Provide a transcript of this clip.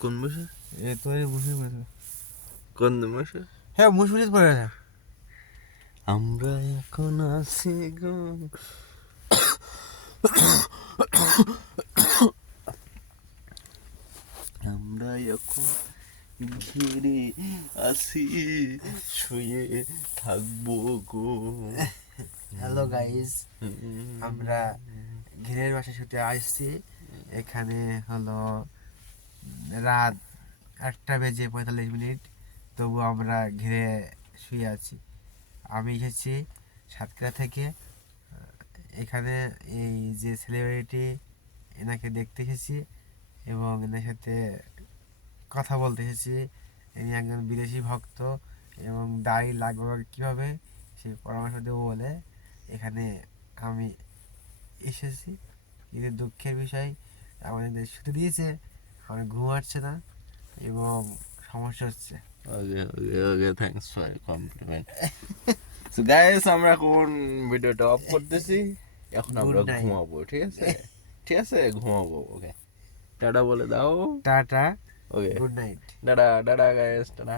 কোন বসে? এ তো এই মুসলিম বসে। কোন বসে? হ্যাঁ মুসলিম পড়ে আছে। আমরা এখন আছি গো, আমরা এখন ঘিরে আছি, শুয়ে থাকবো গো। হ্যালো গাইস, আমরা ঘিরের বাসায় শুতে আসছি। এখানে হলো রাত 1:45, তবু আমরা ঘিরে শুয়ে আছি। আমি এসেছি সাতক্ষীরা থেকে। এখানে এই যে সেলিব্রিটি, এনাকে দেখতে এসেছি এবং এনার সাথে কথা বলতে এসেছি। ইনি একজন বিদেশি ভক্ত এবং দাড়ি লাগবে কীভাবে সে পরামর্শ দেবো বলে এখানে আমি এসেছি। কিন্তু দুঃখের বিষয়, আমাদের শুতে দিয়েছে, আমার ঘুম আসছে না এবং সমস্যা হচ্ছে। Okay okay okay, thanks for compliment. So guys, আমরা এখন ভিডিওটা অফ করতেছি। এখন আমরা Good night. ঘুমাবো, ঠিক আছে? ঠিক আছে, ঘুমাবো। ওকে, টাটা বলে দাও। Tata, okay, good night. Tata tata guys, tata.